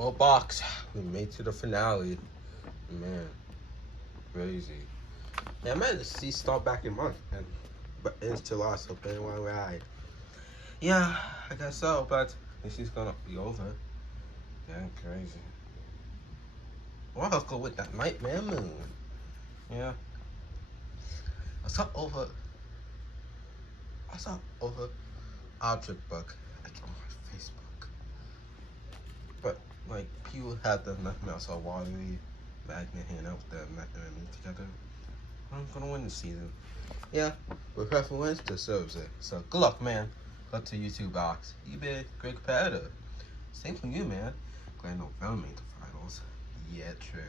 Well, box, we made to the finale. Man, crazy. Yeah, I meant to see start back in month, but it's still lost. So been one ride. Yeah, I guess so. But this is gonna be over. Damn crazy. Well, let's go with that Nightmare Moon. Yeah, I saw over. I saw over object book like on my Facebook, but like people had the Nightmare. I saw Watery, Magnet hanging out with the Nightmare Moon together. I'm gonna win the season. Yeah, but whoever wins deserves it. So good luck, man. Good to you two, Box. You've been a great competitor. Same for you, man. Glad November made the finals. Yeah, true.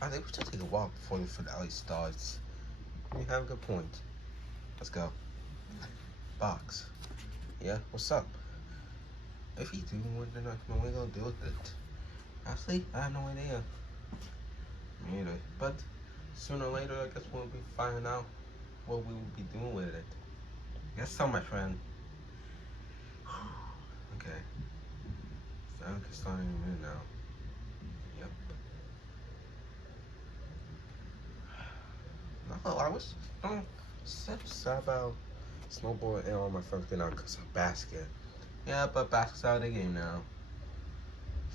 I think we should take a walk before the finale starts. You have a good point. Let's go. Box. Yeah, what's up? If you do win the next one, what are we gonna do with it? Actually, I have no idea. Me either. But sooner or later, I guess we'll be finding out what we will be doing with it. Guess so, my friend. Okay. Family can start in a minute now. Yep. No, I was sad about snowboard and all my friends getting out because of basket. Yeah, but basket's out of the game now.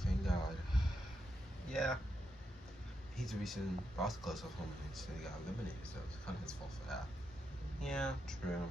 Thank God. Yeah. He's the reason Ross close of home and he got eliminated, so it's kind of his fault for that. Yeah, true.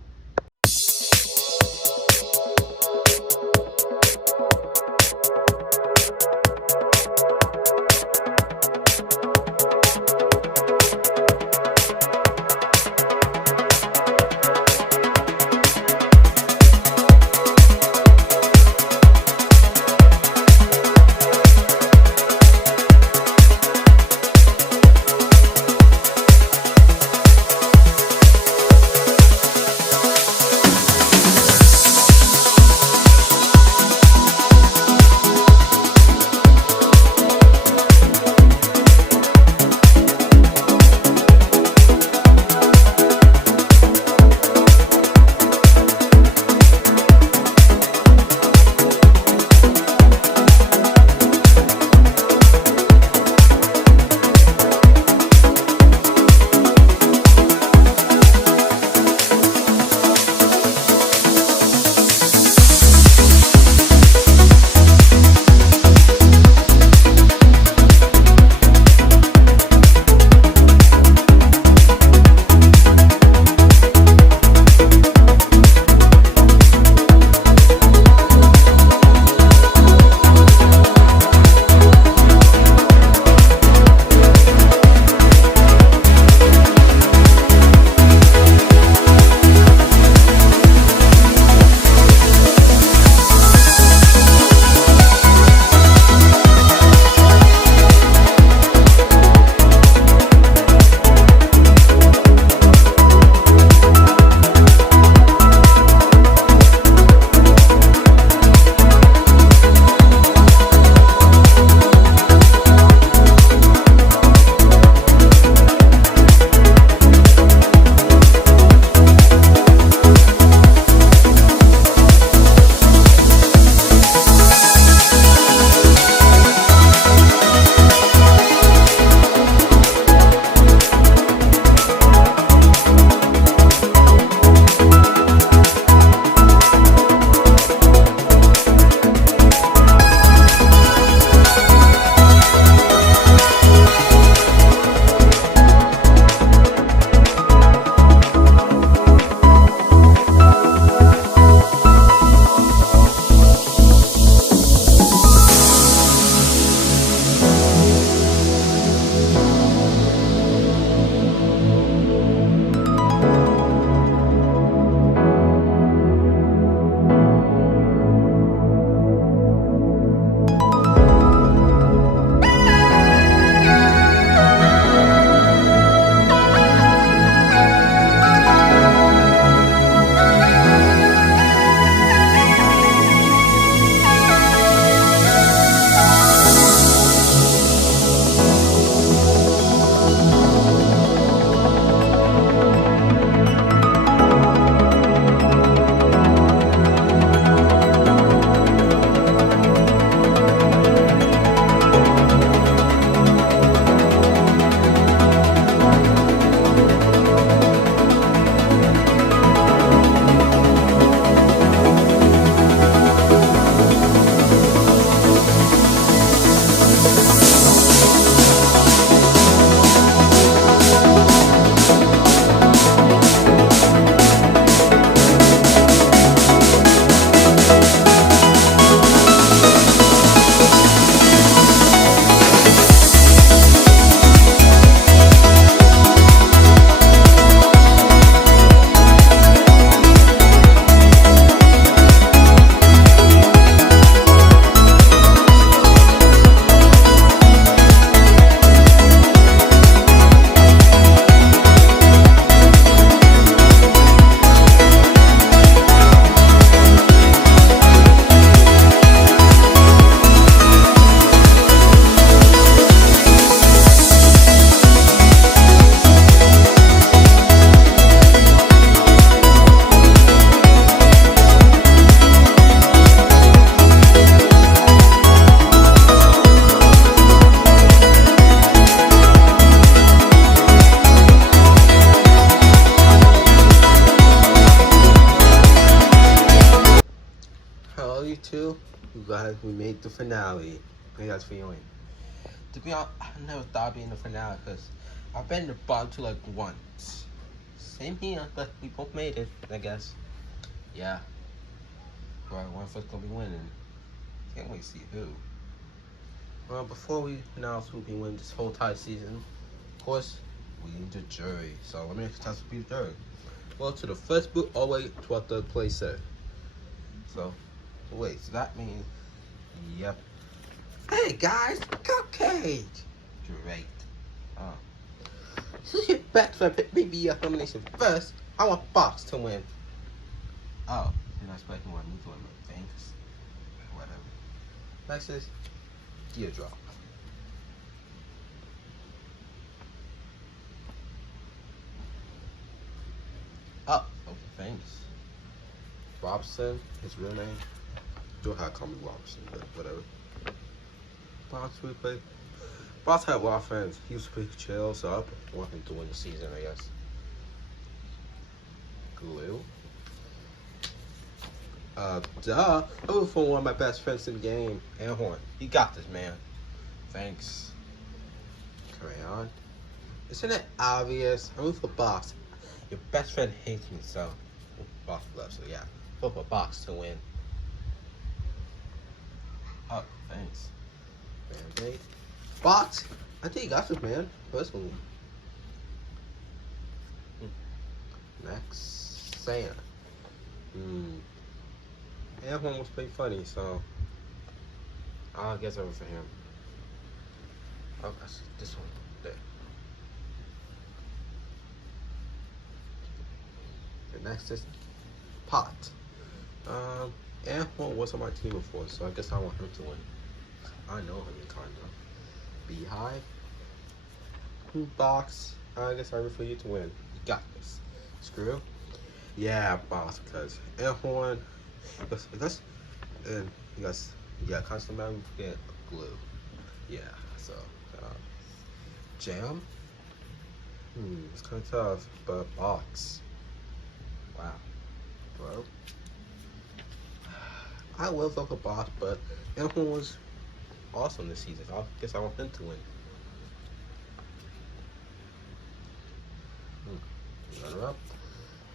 made the finale. How you guys feeling? To be honest, I never thought I'd be in the finale because I've been in the bottom two like once. Same here, but we both made it, I guess. Yeah. Right, one of us gonna be winning. Can't wait to see who. Well, before we announce who can win this whole entire season, of course, we need the jury. So let me test who be the jury. Well, to the first boot all the way to our third place set. So, wait, so that means, yep. Hey guys, cupcake! Great. Since your best friend picked me be a nomination first, I want Box to win. Oh, you're not expecting one me to win, but thanks. Whatever. Next is Teardrop. Oh, okay, thanks. Robson, his real name. Don't have to call me Robson, but whatever. Box we play. Box had a lot of friends. He was pretty chill, so I want him to win the season, I guess. Glue. Duh. I was for one of my best friends in the game, Anhorn. You got this, man. Thanks. Crayon. Isn't it obvious? I'm for Box. Your best friend hates me, so Box loves, so yeah. Vote for Box to win. Oh, thanks. Band-Aid. Box! I think you got this, man. Personally. Next, Sand. And one was pretty funny, so I guess over for him. Oh, that's this one there. The next is Pot. And one was on my team before, so I guess I want him to win. I know him in kind of. Beehive. Box. I guess I root for you to win. You got this. Screw. Yeah, Box, because Airhorn. Because and you guys, yeah, constant memory, forget Glue. Yeah, so Jam. It's kind of tough, but Box. Wow, bro. I will vote for Box, but Airhorn was awesome this season. I guess I want him to win. Runner up.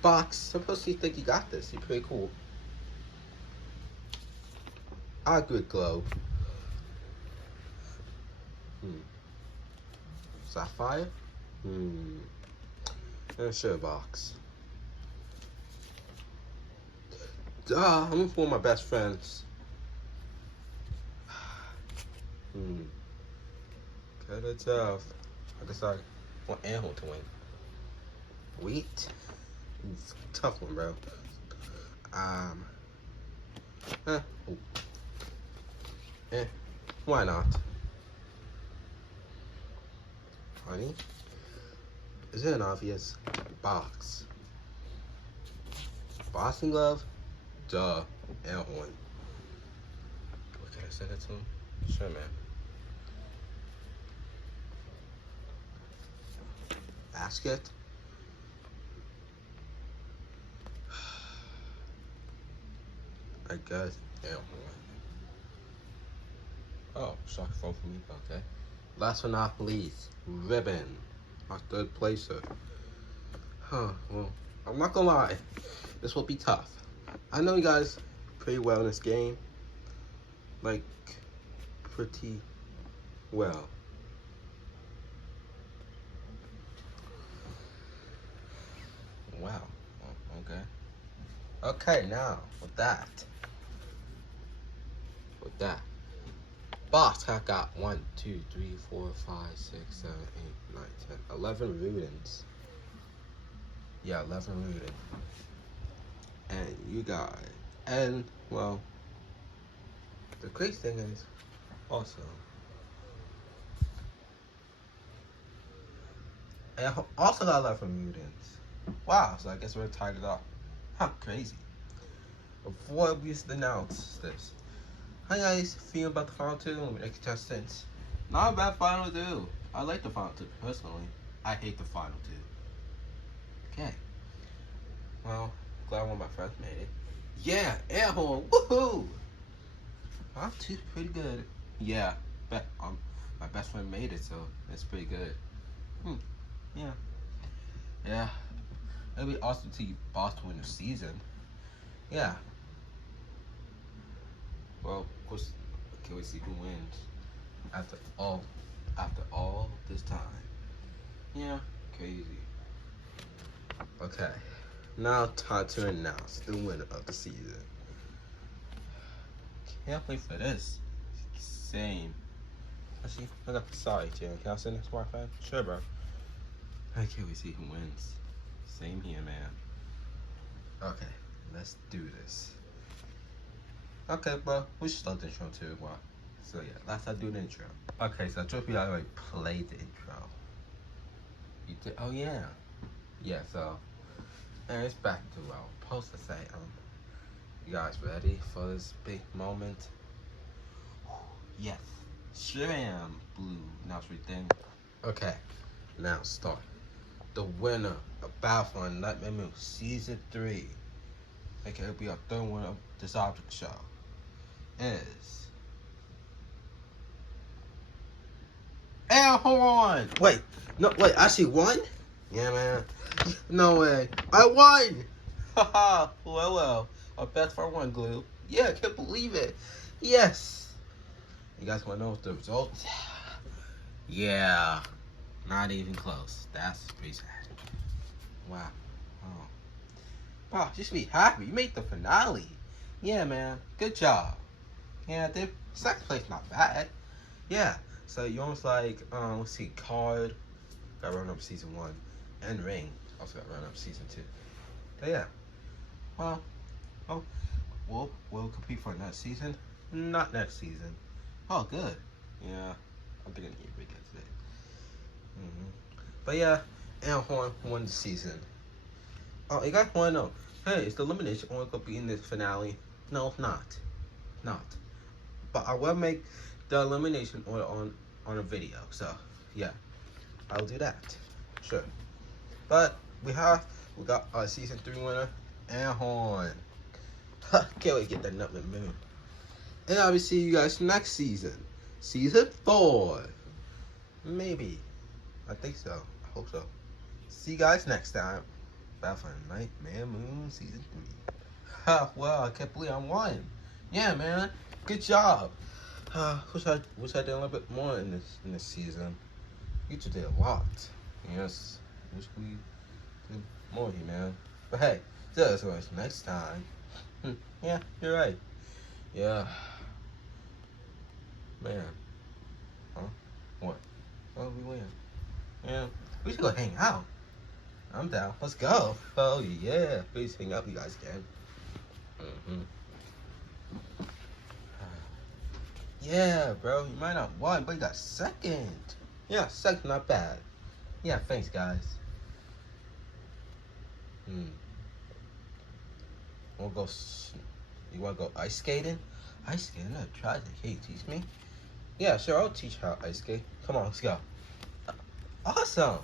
Box, supposed to think you got this. You're pretty cool. I agree with Glow. Sapphire? And sure, Box. Duh, I'm with one of my best friends. Kinda tough. I guess I want Animal to win. Wheat? Tough one, bro. Why not? Honey? Is it an obvious Box? Boxing glove? Duh. Elhorn. What can I say that to him? Sure, man. Basket? I guess Elhorn. Oh, sorry for me, okay. Last but not least, Ribbon, our third placer. Well, I'm not gonna lie, this will be tough. I know you guys pretty well in this game, like, pretty well. Wow, okay. Okay, now, with that, Box I got 1, 2, 3, 4, 5, 6, 7, 8, 9, 10, 11 Rudens. Yeah, 11 Rudens. And you got, and well, the crazy thing is, also, and I also got 11 Rudens. Wow, so I guess we're tied it up. How crazy. Before we announce this, how you guys feel about the final two and the contestants? Not a bad final two. I like the final two personally. I hate the final two. Okay. Well, glad one of my friends made it. Yeah, air horn. Woohoo! Well, two pretty good. Yeah, but my best friend made it, so it's pretty good. Yeah, yeah. It'll be awesome to see Boston win the season. Yeah. Well, of course, can we see who wins after all this time? Yeah, crazy. Okay, now time to announce the winner of the season. Can't wait for this. Same. Actually, sorry, Jan. Can I send this Wi-Fi? Sure, bro. I can't wait to see who wins. Same here, man. Okay, let's do this. Okay, bro. We should start the intro too. Wow. So yeah, let's do the intro. Okay, so I told you I already played the intro. You did? Oh yeah. Yeah. So, and it's back to what I was supposed to say. You guys ready for this big moment? Yes. Sure am, Blue. Now it's everything. Okay, now start. The winner of Battlefront Nightmare Moon Season 3. Okay, it'll be our third one of this object show. Is Air Horn! Wait, no, wait, I actually won? Yeah, man. No way. I won! Haha, well. Our best friend won, Glue. Yeah, I can't believe it. Yes. You guys want to know the results? Yeah. Not even close. That's pretty sad. Wow. Oh. Wow, you should be happy. You made the finale. Yeah, man. Good job. Yeah, the second place not bad. Yeah. So you almost like let's see, Card got run up season 1, and Ring also got run up season 2. But yeah. Well, we'll compete for next season. Not next season. Oh, good. Yeah, I'm thinking you're pretty good today. But yeah, Horn won the season. Oh, you guys want to know? Hey, is the elimination only gonna be in this finale? No, it's not. Not. But I will make the elimination on a video. So yeah, I'll do that. Sure. But we got our season 3 winner, Horn. Can't wait to get that Nutmeg Moon. And I will see you guys next season. Season 4. Maybe. I think so. I hope so. See you guys next time. Battlefront Nightmare Moon Season 3. Ha, well, I can't believe I won. Yeah, man. Good job. Wish I did a little bit more in this season. You two did a lot. Yes. Wish we did more here, man. But hey, see you guys next time. Yeah, you're right. Yeah. Man. Huh? What? Oh, we win. Yeah. We should go hang out. I'm down. Let's go. Oh, yeah. Please hang out, you guys can. Yeah, bro. You might not won, but you got second. Yeah, second, not bad. Yeah, thanks, guys. You wanna go ice skating? Ice skating? I tried it. Can you teach me? Yeah, sure. I'll teach how ice skate. Come on, let's go. Awesome.